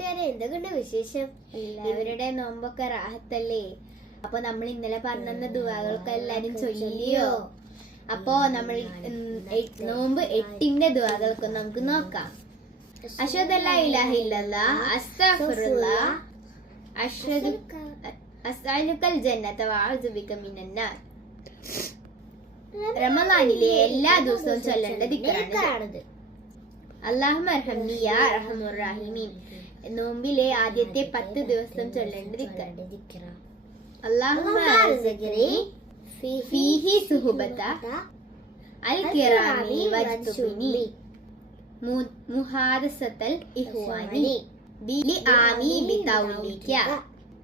കൂട്ടുകാരെ, എന്തൊക്കെയുണ്ട് വിശേഷം? ഇവരുടെ നോമ്പൊക്കെ റാഹത്തല്ലേ? അപ്പൊ നമ്മൾ ഇന്നലെ പറഞ്ഞ ദുആകളൊക്കെ എല്ലാരും ചൊല്ലിയോ? അപ്പോ നമ്മൾ നോമ്പ് 8ന്റെ ദുആകളൊക്കെ നമുക്ക് നോക്കാം. അഷ്ഹദു അല്ലാ ഇലാഹ ഇല്ലല്ലാഹ്, അസ്തഗ്ഫിറുല്ലാഹ്, അസ്അലുക്കൽ ജന്നത വഅഊദു ബിക മിനന്നാർ. റമളാനിലെ എല്ലാ ദിവസവും ചൊല്ലേണ്ട ദിക്റാണിത്. അല്ലാഹുമ്മ അർഹംനി യാ അർഹമുർ റഹീമീൻ. നോമ്പിലെ ആദ്യത്തെ 10 ദിവസം ചൊല്ലേണ്ട ദിക്ർ. അല്ലാഹുമ്മ അർസിഖ്നി ഫീഹി സുഹബത അൽ കിറാമി വജ്തുബിനി മുഹാദസത്തൽ ഇഖ്വാനി ബിലി ആമി ബിതൗലിക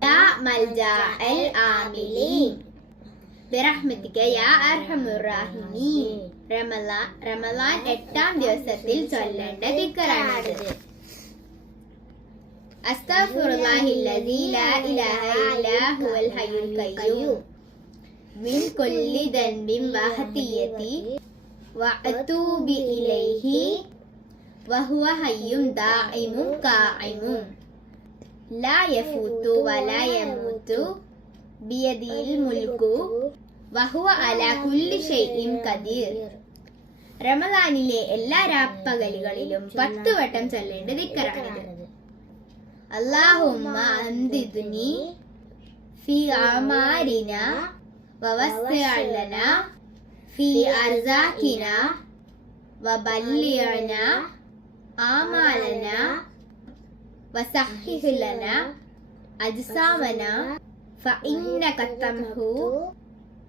യാ മൽജാ അൽ ആമിലീൻ ബിറഹ്മതിക യാ അർഹമുർ റഹീമീൻ. റമളാൻ 8ാം ദിവസത്തിൽ ചൊല്ലേണ്ട ദിക്റാണിത്. അസ്തഗ്ഫിറുല്ലാഹില്ലദീ ലാ ഇലാഹ ഇല്ലാ ഹുവൽ ഹയ്യുൽ ഖയ്യൂം മിൻ കുല്ലി ദൻബിൻ വഖതിയതി വഅതൂബു ഇലൈഹി വഹുവ ഹയ്യും ദാഇമുൻ ഖായിമുൻ ലാ യഫൂതു വലാ യമൂതു ബിയദിൽ മുൽക്കു വഹുവ അലാ കുല്ലി ഷൈഇൻ ഖദീർ. റമളാനിലെ എല്ലാ രാപ്പകലുകളിലും 10 വട്ടം ചൊല്ലേണ്ട ദിക്റാണിത്. അല്ലാഹുമ്മ അന്ദിദ്നി ഫീ അമാരിനാ വവസ്സിഅ ലനാ ഫീ അർസാഖിനാ വബല്ലിഅനാ ആമാലനാ വസഹ്ഹിഹ് ലനാ അജ്സാമനാ ഫഇന്നക തംഹു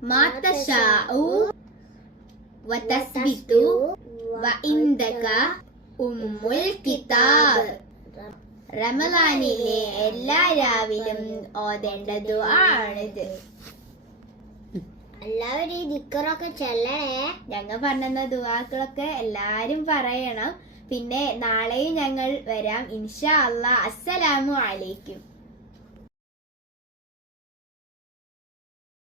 മാ തശാഉ വതസ്ബിതു വഇൻദക ഉമ്മുൽ കിതാബ്. റമളാനിലെ എല്ലാ രാവിലും ഓതേണ്ട ദുആ ആണിത്. എല്ലാവരും ഈ ദിക്റൊക്കെ ചൊല്ലണേ. ഞങ്ങൾ പറഞ്ഞ ദുആകളൊക്കെ എല്ലാരും പറയണം. പിന്നെ നാളെയും ഞങ്ങൾ വരാം ഇൻഷാ അല്ലാഹ്. അസ്സലാമു അലൈക്കും.